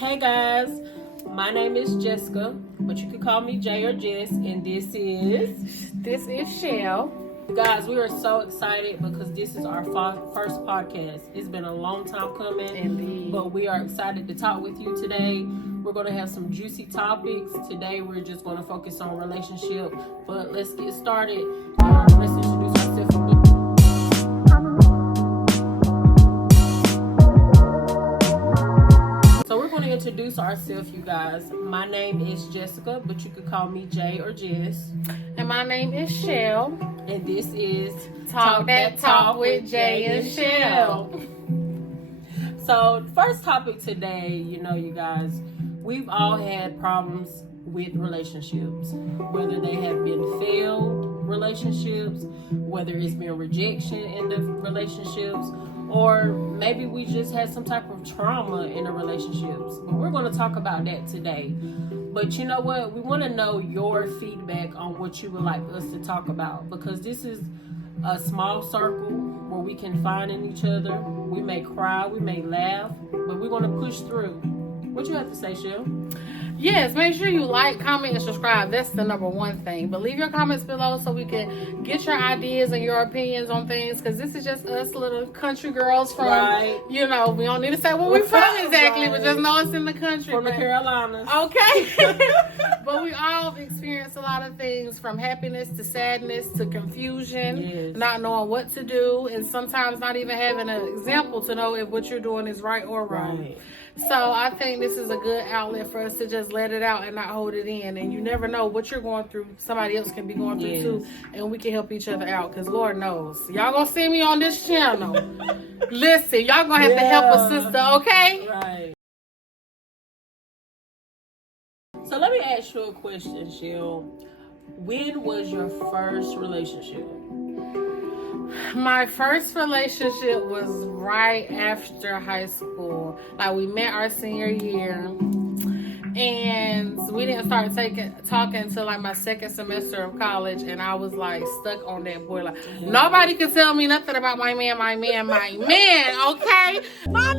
Hey guys, my name is Jessica, but you can call me Jay or Jess, and this is Shell. Guys, we are so excited because this is our first podcast. It's been a long time coming, Indeed. But we are excited to talk with you today. We're going to have some juicy topics. Today we're just going to focus on relationship, but let's get started. Let's introduce ourselves. Introduce ourselves, you guys. My name is Jessica, but you could call me Jay or Jess. And my name is Shell. And this is Talk That Talk with Jay and Shell. So, first topic today, you guys, we've all had problems with relationships, whether they have been failed relationships, whether it's been rejection in the relationships, or maybe we just had some type of trauma in the relationships. But we're going to talk about that today. But you know what? We want to know your feedback on what you would like us to talk about, because this is a small circle where we can find in each other. We may cry, we may laugh, but we're going to push through. What you have to say, Shell? Yes, make sure you like, comment, and subscribe. That's the number one thing. But leave your comments below so we can get your ideas and your opinions on things, because this is just us little country girls from, we don't need to say where we're from exactly, but just know it's in the country. From the Carolinas. Okay. But we all experience a lot of things, from happiness to sadness to confusion, not knowing what to do, and sometimes not even having an example to know if what you're doing is right or wrong. Right. So I think this is a good outlet for us to just let it out and not hold it in. And you never know what you're going through. Somebody else can be going through too. And we can help each other out. Because Lord knows, y'all going to see me on this channel. Listen, y'all going to have to help a sister, okay? Right. So let me ask you a question, Shell. When was your first relationship? My first relationship was right after high school. Like, we met our senior year, and we didn't start talking until like my second semester of college, and I was like stuck on that boy. Like, nobody could tell me nothing about my man, okay? My man, where's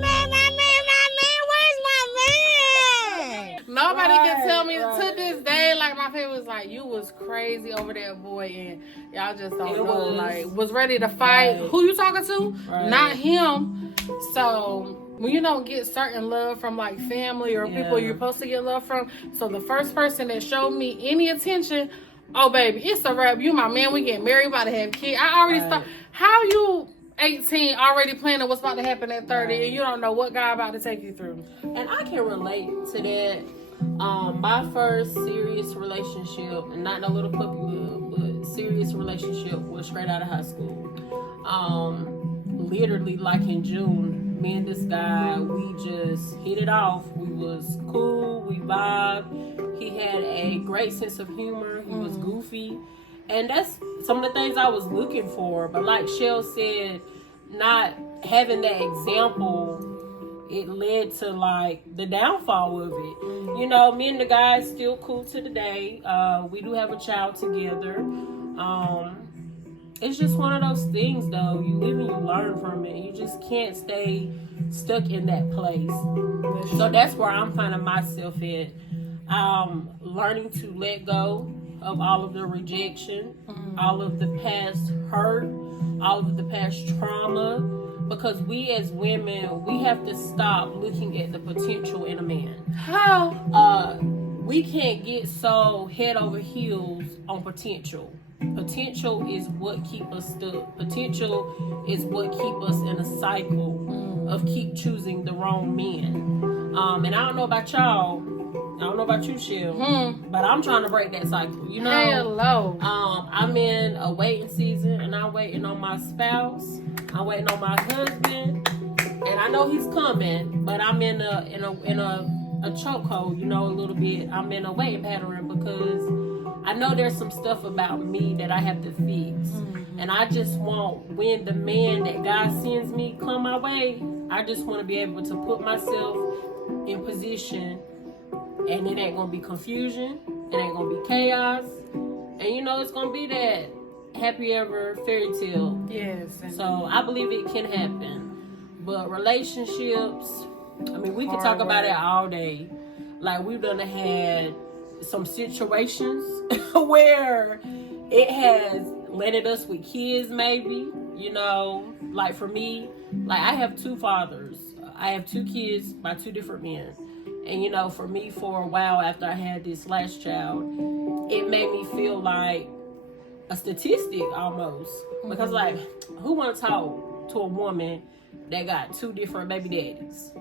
my man? Nobody can tell me to this day. Like, my family was like, you was crazy over that boy, and y'all just don't know. Like, was ready to fight. Right. Who you talking to? Right. Not him. So when you don't get certain love from like family or people you're supposed to get love from, so the first person that showed me any attention, oh baby, it's a wrap. You my man. We get married, about to have kids. I already started. How you 18 already planning what's about to happen at 30, and you don't know what God about to take you through? And I can relate to that. My first serious relationship, and not no little puppy love, but serious relationship, was straight out of high school. Literally like in June, me and this guy, we just hit it off. We was cool, we vibed. He had a great sense of humor. He was goofy. And that's some of the things I was looking for. But like Shell said, not having that example, it led to like the downfall of it. Me and the guy still cool to the day. We do have a child together. It's just one of those things though. You live and you learn from it. You just can't stay stuck in that place. So that's where I'm finding myself at. Learning to let go of all of the rejection, all of the past hurt, all of the past trauma. Because we as women, we have to stop looking at the potential in a man. How? We can't get so head over heels on potential. Potential is what keep us stuck. Potential is what keep us in a cycle of keep choosing the wrong men. And I don't know about y'all. I don't know about you, Shell, but I'm trying to break that cycle. Hello. I'm in a waiting season, and I'm waiting on my spouse. I'm waiting on my husband, and I know he's coming, but I'm in a chokehold, a little bit. I'm in a waiting pattern because I know there's some stuff about me that I have to fix, and I just want, when the man that God sends me come my way, I just want to be able to put myself in position. And it ain't gonna be confusion, it ain't gonna be chaos, and it's gonna be that happy ever fairy tale. Yes. So I believe it can happen, but relationships, I mean, we could talk about it all day. Like, we've done had some situations where it has landed us with kids, maybe, you know. Like, for me, like, I have 2 fathers. I have 2 kids by 2 different men. And, you know, for me, for a while after I had this last child, it made me feel like a statistic almost. Because, like, who want to talk to a woman that got 2 different baby daddies?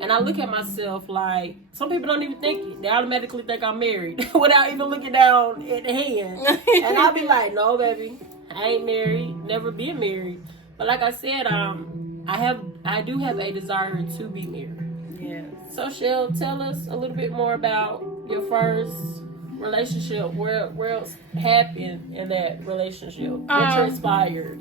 And I look at myself like, some people don't even think it. They automatically think I'm married without even looking down at the hand. And I'll be like, no, baby, I ain't married, never been married. But like I said, I do have a desire to be married. Yeah. So, Shell, tell us a little bit more about your first relationship. Where else happened in that relationship? What transpired?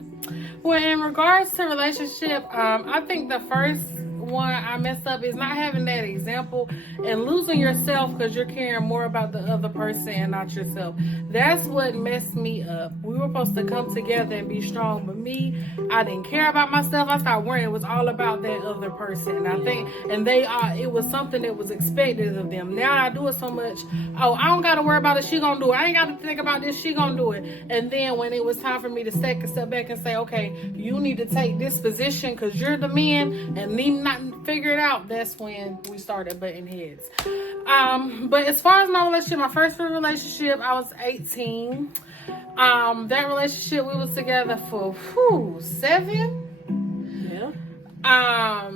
Well, in regards to relationship, I think the first one I messed up is not having that example and losing yourself because you're caring more about the other person and not yourself. That's what messed me up. We were supposed to come together and be strong, but me, I didn't care about myself. I started worrying it was all about that other person. And I think, it was something that was expected of them. Now I do it so much. Oh, I don't got to worry about it. She gonna do it. I ain't got to think about this. She gonna do it. And then when it was time for me to take a step back and say, okay, you need to take this position because you're the man and need not figure it out, that's when we started butting heads. But as far as my relationship, my first relationship, I was 18. That relationship, we was together for 7. Yeah.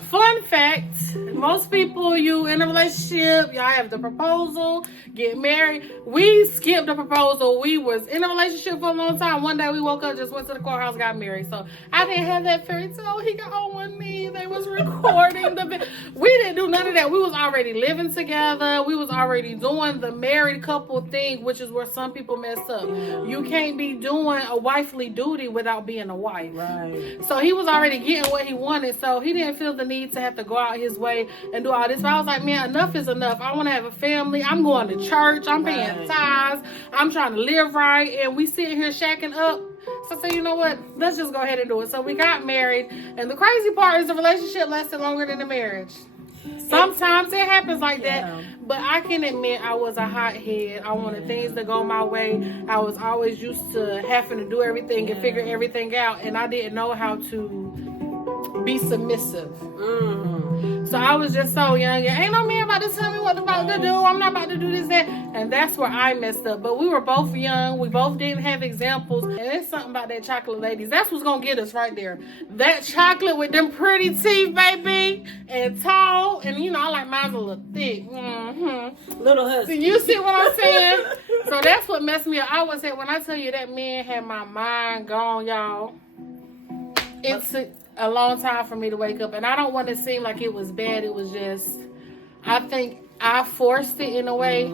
Fun fact, most people, you in a relationship, y'all have the proposal, get married. We skipped the proposal. We was in a relationship for a long time. One day we woke up, just went to the courthouse, got married. So I didn't have that fairy tale. He got on one knee. They was recording we didn't do none of that. We was already living together. We was already doing the married couple thing, which is where some people mess up. You can't be doing a wifely duty without being a wife. Right. So he was already getting what he wanted. So he didn't feel the need to have to go out his way and do all this. But I was like, man, enough is enough. I want to have a family. I'm going to church. I'm paying tithes. I'm trying to live right. And we sitting here shacking up. So I said, you know what? Let's just go ahead and do it. So we got married. And the crazy part is the relationship lasted longer than the marriage. Sometimes it happens like that. But I can admit I was a hothead. I wanted things to go my way. I was always used to having to do everything and figure everything out. And I didn't know how to be submissive. So I was just so young. Ain't no man about to tell me what about to do. I'm not about to do this, that. And that's where I messed up. But we were both young. We both didn't have examples. And it's something about that chocolate, ladies. That's what's going to get us right there. That chocolate with them pretty teeth, baby. And tall. And, you know, I like mine a little thick. Little husky. So you see what I'm saying? So that's what messed me up. I was when I tell you that man had my mind gone, y'all. It took a long time for me to wake up. And I don't want to seem like it was bad. It was just, I think I forced it in a way.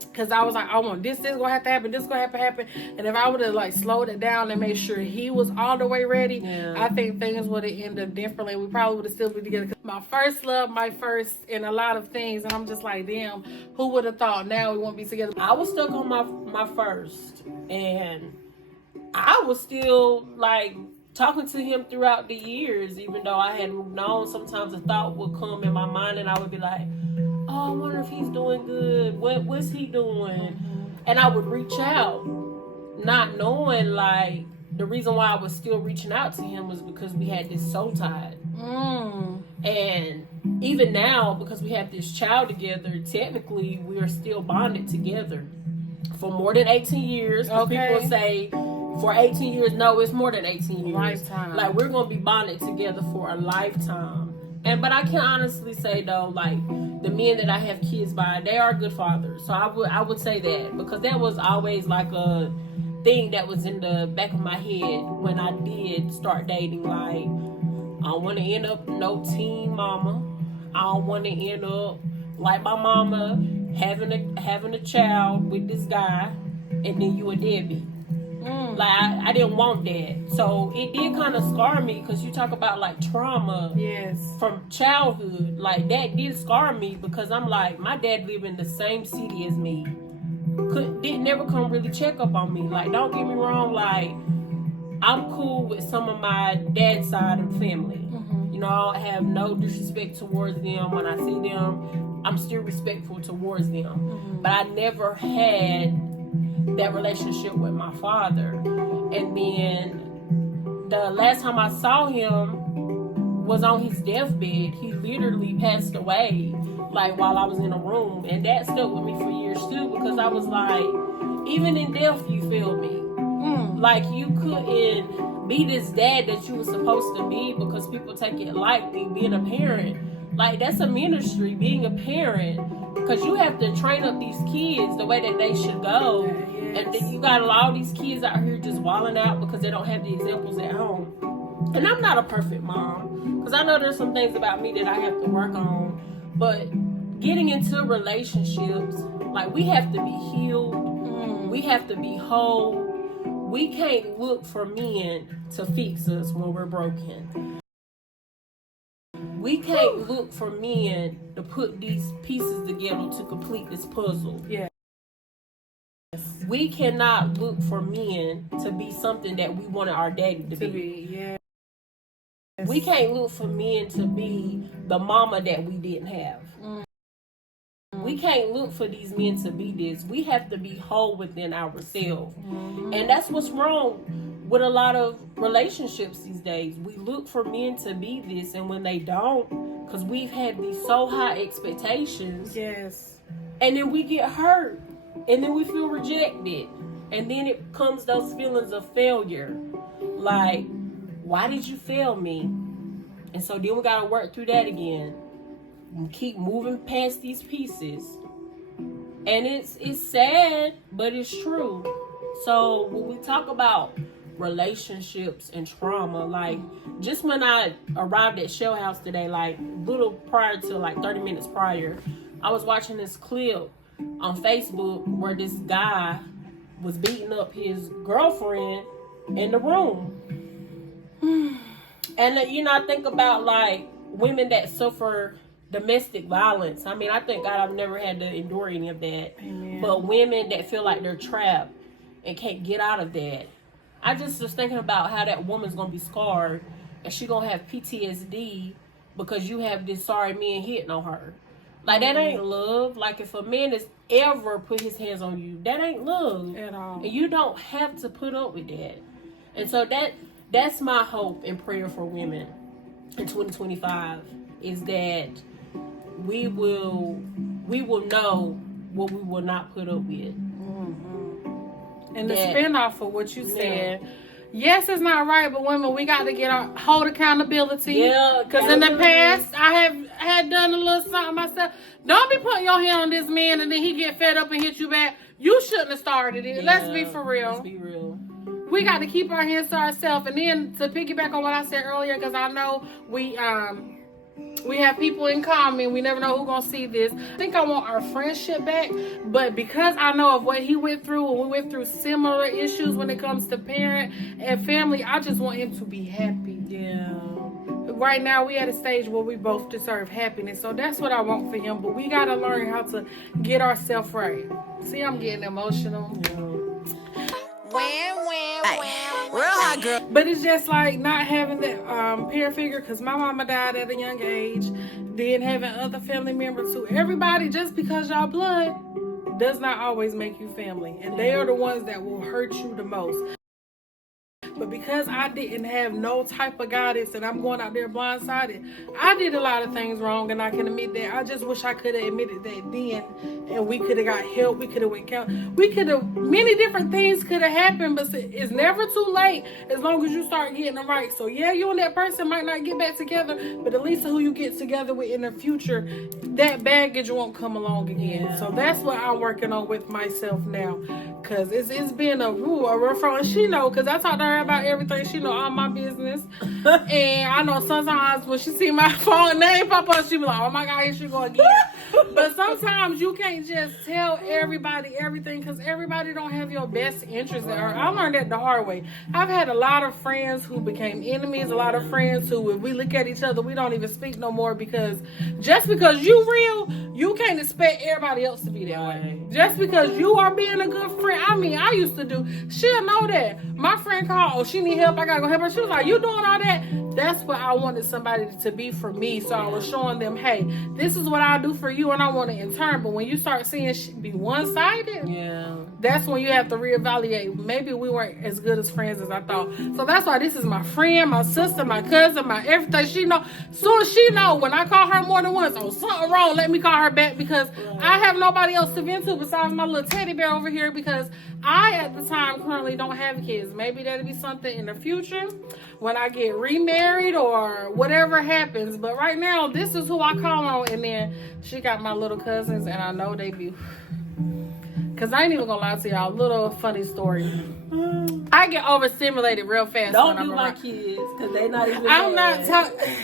Because I was like, I want this going to have to happen. This going to happen. And if I would have like slowed it down and made sure he was all the way ready, I think things would have ended up differently. We probably would have still been together. My first love, my first in a lot of things. And I'm just like, damn, who would have thought now we won't be together? I was stuck on my first. And I was still like talking to him throughout the years, even though I had moved on. Sometimes a thought would come in my mind and I would be like, oh, I wonder if he's doing good. What's he doing? And I would reach out, not knowing like the reason why I was still reaching out to him was because we had this soul tie. And even now, because we have this child together, technically we are still bonded together for more than 18 years. People say for 18 years, no, it's more than 18 years. Lifetime. Like, we're going to be bonded together for a lifetime. But I can honestly say, though, like, the men that I have kids by, they are good fathers. So I would say that, because that was always like a thing that was in the back of my head when I did start dating. Like, I don't want to end up no teen mama. I don't want to end up like my mama having a child with this guy and then you a deadbeat. Like, I didn't want that. So it did kind of scar me, because you talk about like trauma from childhood. Like, that did scar me, because I'm like, my dad lived in the same city as me. Didn't never come really check up on me. Like, don't get me wrong, like, I'm cool with some of my dad's side of the family. You know, I have no disrespect towards them. When I see them, I'm still respectful towards them. Mm-hmm. But I never had that relationship with my father. And then the last time I saw him was on his deathbed. He literally passed away, like, while I was in a room. And that stuck with me for years too, because I was like, even in death you failed me. Like, you couldn't be this dad that you were supposed to be, because people take it lightly, being a parent. Like, that's a ministry, being a parent, because you have to train up these kids the way that they should go. Yes. And then you got all these kids out here just wilding out because they don't have the examples at home. And I'm not a perfect mom, because I know there's some things about me that I have to work on. But getting into relationships, like, we have to be healed. We have to be whole. We can't look for men to fix us when we're broken. We can't look for men to put these pieces together to complete this puzzle. Yeah. We cannot look for men to be something that we wanted our daddy to be. Yes. We can't look for men to be the mama that we didn't have. We can't look for these men to be this. We have to be whole within ourselves. And that's what's wrong with a lot of relationships these days. We look for men to be this, and when they don't, because we've had these so high expectations. Yes. And then we get hurt. And then we feel rejected. And then it comes those feelings of failure. Like, why did you fail me? And so then we got to work through that again. And keep moving past these pieces. And it's sad, but it's true. So when we talk about relationships and trauma, like, just when I arrived at Shell House today, like little prior to, like 30 minutes prior, I was watching this clip on Facebook where this guy was beating up his girlfriend in the room. And you know, I think about, like, women that suffer domestic violence. I mean, I thank God I've never had to endure any of that. Amen. But women that feel like they're trapped and can't get out of that. I just was thinking about how that woman's gonna be scarred, and she gonna have PTSD because you have this sorry man hitting on her. Like, that ain't love. Like, if a man has ever put his hands on you, that ain't love at all. And you don't have to put up with that. And so that's my hope and prayer for women in 2025, is that we will know what we will not put up with. And the spinoff of what you said, yes, it's not right, but women, we got to hold accountability. Yeah, because in the past, I had done a little something myself. Don't be putting your hand on this man and then he get fed up and hit you back. You shouldn't have started it. Yeah, let's be for real. Let's be real. We got to keep our hands to ourselves. And then to piggyback on what I said earlier, because I know we have people in common. We never know who's going to see this. I think I want our friendship back. But because I know of what he went through, and we went through similar issues when it comes to parent and family, I just want him to be happy. Yeah. Right now, we at a stage where we both deserve happiness. So that's what I want for him. But we got to learn how to get ourselves right. See, I'm getting emotional. Real hot girl. But it's just like not having that parent figure, because my mama died at a young age, then having other family members too. Everybody, just because y'all blood, does not always make you family. And they are the ones that will hurt you the most. But because I didn't have no type of guidance and I'm going out there blindsided, I did a lot of things wrong, and I can admit that. I just wish I could have admitted that then, and we could have got help. We could have went count. We could have, many different things could have happened, but it's never too late as long as you start getting them right. So yeah, you and that person might not get back together, but at least who you get together with in the future, that baggage won't come along again. Yeah. So that's what I'm working on with myself now, because it's been a rough road. And she know, because I talked to her about everything. She know all my business. And I know sometimes when she see my phone name pop up, she be like, oh my God, here she go again. But sometimes you can't just tell everybody everything, because everybody don't have your best interest at heart. I learned that the hard way. I've had a lot of friends who became enemies, a lot of friends who, if we look at each other, we don't even speak no more, because just because you real, you can't can't expect everybody else to be that way. Just because you are being a good friend. I mean, I used to do. She'll know that. My friend called, oh, she need help. I gotta go help her. She was like, you doing all that? That's what I wanted somebody to be for me. So I was showing them, hey, this is what I do for you, and I want it in turn. But when you start seeing shit be one-sided, that's when you have to reevaluate. Maybe we weren't as good as friends as I thought. So that's why this is my friend, my sister, my cousin, my everything. She know. Soon as she know, when I call her more than once, oh, something wrong, let me call her back, because I have nobody else to vent to besides my little teddy bear over here, because I, at the time, currently don't have kids. Maybe that'll be something in the future when I get remarried or whatever happens. But right now, this is who I call on. And then she got my little cousins, and I know they be... Because I ain't even gonna lie to y'all. Little funny story. I get overstimulated real fast. Don't do my kids, because they not even... I'm not talking...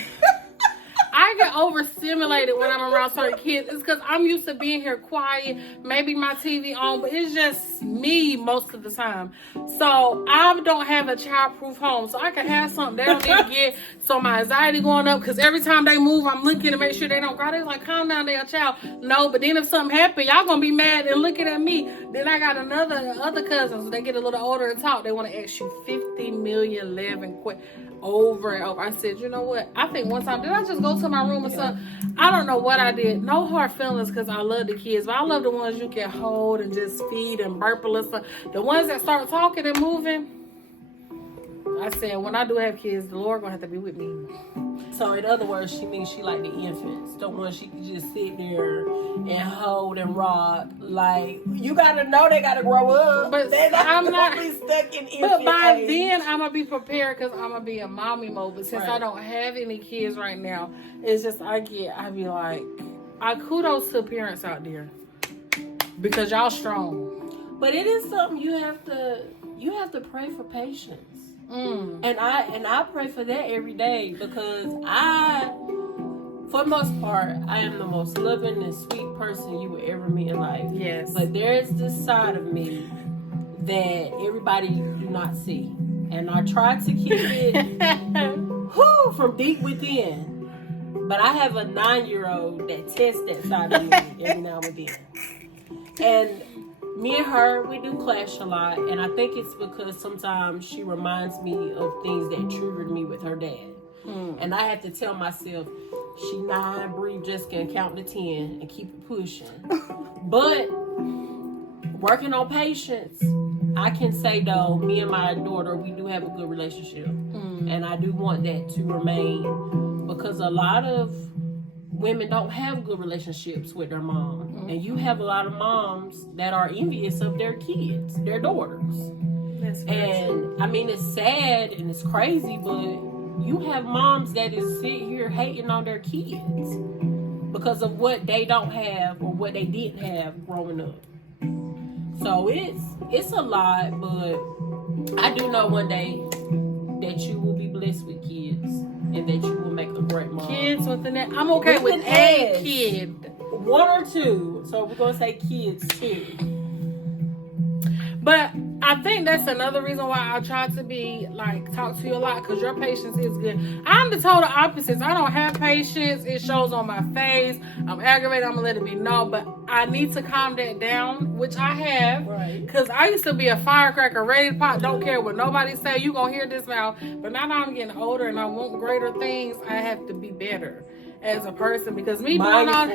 I get overstimulated when I'm around certain kids. It's because I'm used to being here quiet, maybe my TV on, but it's just me most of the time. So I don't have a child-proof home, so I can have something they don't need to get. So my anxiety going up, because every time they move, I'm looking to make sure they don't cry. They're like, calm down, they're a child. No, but then if something happen, y'all gonna be mad and looking at me. Then I got other cousins. They get a little older and talk. They want to ask you 50 million living questions over and over. I said, you know what? I think one time, did I just go to my room or something? I don't know what I did. No hard feelings, because I love the kids, but I love the ones you can hold and just feed and burp a little. The ones that start talking and moving, I said, when I do have kids, the Lord gonna have to be with me. So in other words, she means she like the infants, the ones she can just sit there and hold and rock. Like, you gotta know they gotta grow up. But they're I'm not be stuck in infant But by age. then, I'm gonna be prepared, because I'm gonna be in mommy mode. But since I don't have any kids right now, it's just I be like, I kudos to parents out there, because y'all strong. But it is something you have to pray for patience. And I pray for that every day, because for the most part, I am the most loving and sweet person you would ever meet in life. Yes. But there's this side of me that everybody do not see, and I try to keep it from deep within. But I have a 9-year-old that tests that side of me every now and then. And me and her, we do clash a lot, and I think it's because sometimes she reminds me of things that triggered me with her dad. And I have to tell myself, she 9, breathe, just can count to 10 and keep it pushing. But working on patience, I can say though, me and my daughter, we do have a good relationship. And I do want that to remain, because a lot of women don't have good relationships with their mom. And you have a lot of moms that are envious of their kids, their daughters. And I mean, it's sad and it's crazy, but you have moms that is sitting here hating on their kids because of what they don't have or what they didn't have growing up. So it's a lot, but I do know one day that you will be blessed with kids and that you will make a great mom. Kids within that. I'm okay with a kid. 1 or 2. So we're going to say kids too. But I think that's another reason why I try to be like talk to you a lot, because your patience is good. I'm the total opposite. I don't have patience. It shows on my face. I'm aggravated. I'm gonna let it be known. But I need to calm that down, which I have. Right. Because I used to be a firecracker, ready to pop. Don't care what nobody say. You gonna hear this mouth. But now that I'm getting older and I want greater things, I have to be better as a person, because me popping off,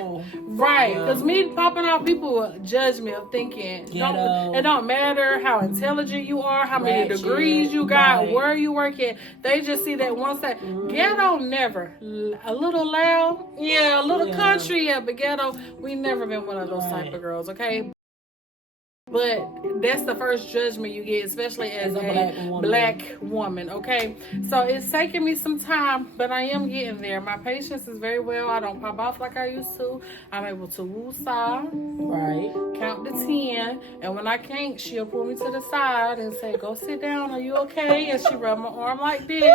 people judge me of thinking it don't matter how intelligent you are, how many degrees you got, where you work at. They just see that one side. Ghetto, never. A little loud, a little country, but ghetto, we never been one of those type of girls, okay? But that's the first judgment you get, especially as a black woman, okay? So it's taking me some time, but I am getting there. My patience is very well. I don't pop off like I used to. I'm able to woo-saw, count to 10. And when I can't, she'll pull me to the side and say, go sit down. Are you okay? And she rub my arm like this.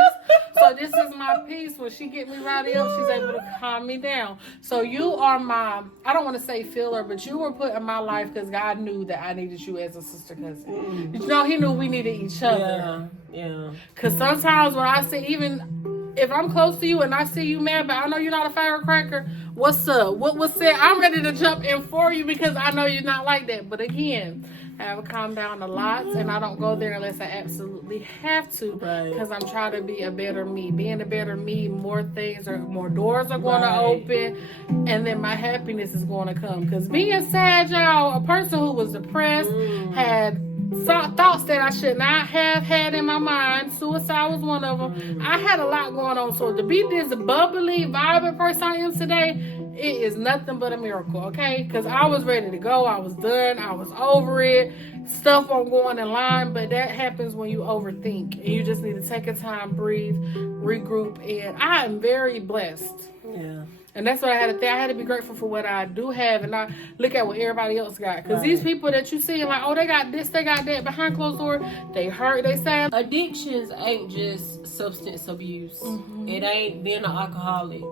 So this is my peace. When she get me riled up, she's able to calm me down. So you are my, I don't want to say filler, but you were put in my life because God knew that I needed you as a sister cousin. You know, he knew we needed each other. Yeah. Because sometimes when I say, even if I'm close to you and I see you mad, but I know you're not a firecracker, what's up? What's said? I'm ready to jump in for you because I know you're not like that. But again, I have calmed down a lot, and I don't go there unless I absolutely have to, because I'm trying to be a better me. Being a better me, more doors are going to open, and then my happiness is going to come. Because being sad, y'all, a person who was depressed, had thoughts that I should not have had in my mind. Suicide was one of them. I had a lot going on. So to be this bubbly, vibrant person I am today, it is nothing but a miracle, okay? Because I was ready to go. I was done. I was over it. Stuff won't go in line, but that happens when you overthink. And you just need to take a time, breathe, regroup. And I am very blessed. Yeah. And that's what I had to think. I had to be grateful for what I do have and not look at what everybody else got. Because these people that you see, like, oh, they got this, they got that, behind closed doors, they hurt, they sad. Addictions ain't just substance abuse. It ain't being an alcoholic.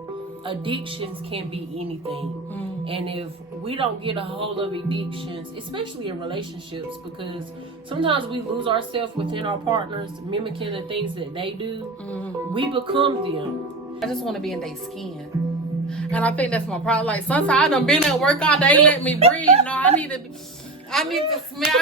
Addictions can be anything. And if we don't get a hold of addictions, especially in relationships, because sometimes we lose ourselves within our partners, mimicking the things that they do, we become them. I just want to be in their skin. And I think that's my problem. Like, sometimes I done been at work all day, let me breathe. No, I need to smell, I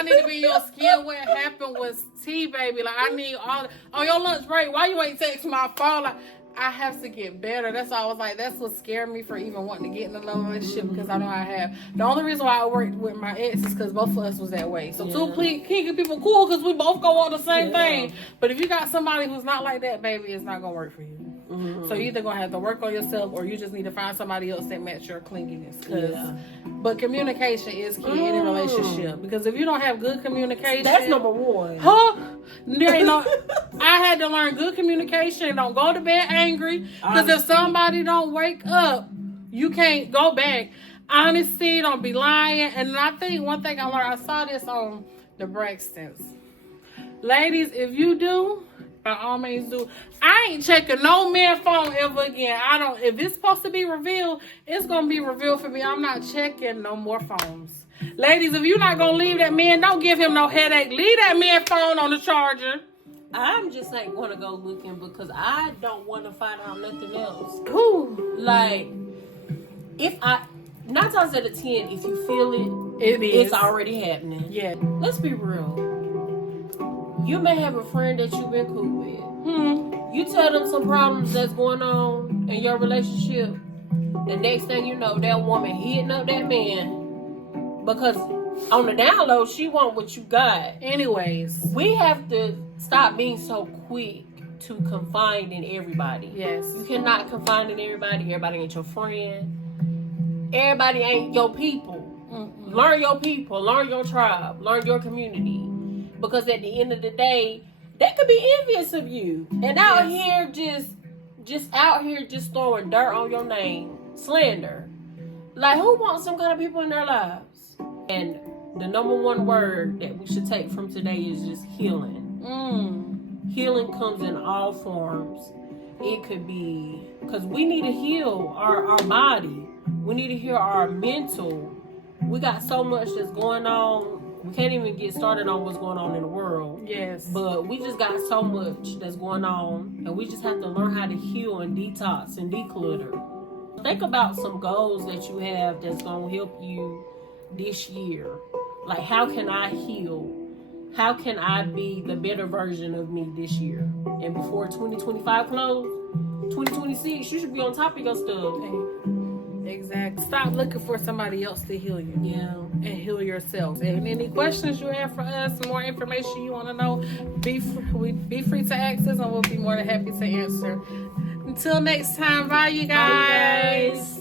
need to be in your skin. What happened was tea, baby. Like, I need all, on your lunch break, why you ain't text my phone? Like, I have to get better. That's why I was like, that's what scared me for even wanting to get in a love relationship, because I know I have. The only reason why I worked with my ex is because both of us was that way. So two kinky people cool because we both go on the same thing. But if you got somebody who's not like that, baby, it's not gonna work for you. So you either gonna have to work on yourself, or you just need to find somebody else that match your clinginess. But communication is key in any relationship, because if you don't have good communication, that's number one. There ain't no. I had to learn good communication. Don't go to bed angry, because if somebody don't wake up, you can't go back. Honesty, don't be lying. And I think one thing I learned, I saw this on the Braxtons. Ladies, if you do, by all means do. I ain't checking no man phone ever again. If it's supposed to be revealed, it's gonna be revealed for me. I'm not checking no more phones. Ladies, if you're not gonna leave that man, don't give him no headache. Leave that man phone on the charger. I'm just ain't gonna go looking, because I don't want to find out nothing else. Ooh. Like, if 9 times out of 10, if you feel it, it's already happening. Yeah. Let's be real. You may have a friend that you've been cool with. You tell them some problems that's going on in your relationship. The next thing you know, that woman hitting up that man, because on the down low, she want what you got. Anyways, we have to stop being so quick to confide in everybody. Yes. You cannot confide in everybody. Everybody ain't your friend. Everybody ain't your people. Learn your people. Learn your tribe. Learn your community. Because at the end of the day, they could be envious of you. And out here just out here just throwing dirt on your name. Slander. Like, who wants some kind of people in their lives? And the number one word that we should take from today is just healing. Healing comes in all forms. It could be, because we need to heal our body. We need to heal our mental. We got so much that's going on. We can't even get started on what's going on in the world. Yes. But we just got so much that's going on, and we just have to learn how to heal and detox and declutter. Think about some goals that you have that's going to help you this year. Like, how can I heal? How can I be the better version of me this year? And before 2025 close, 2026, you should be on top of your stuff. Exactly. Stop looking for somebody else to heal you. Yeah. And heal yourself. And any questions you have for us, more information you want to know, be free to ask us, and we'll be more than happy to answer. Until next time, bye you guys.